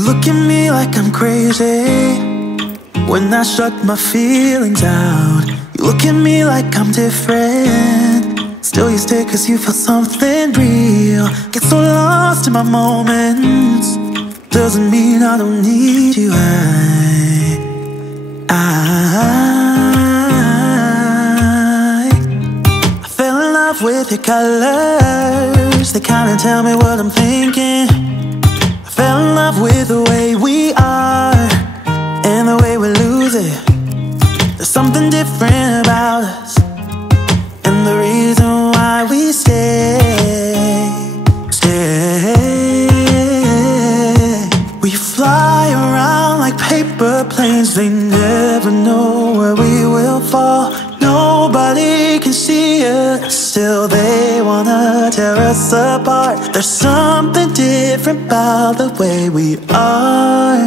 You look at me like I'm crazy when I shut my feelings out. You look at me like I'm different, still you stay cause you feel something real. Get so lost in my moments, doesn't mean I don't need you. I fell in love with your colors, they kinda tell me what I'm thinking. I fell in love with the way we are and the way we lose it. There's something different about us, and the reason why we stay. We fly around like paper planes, they never know where we will fall. Nobody can see us, still they wanna tear us apart. There's something different about the way we are.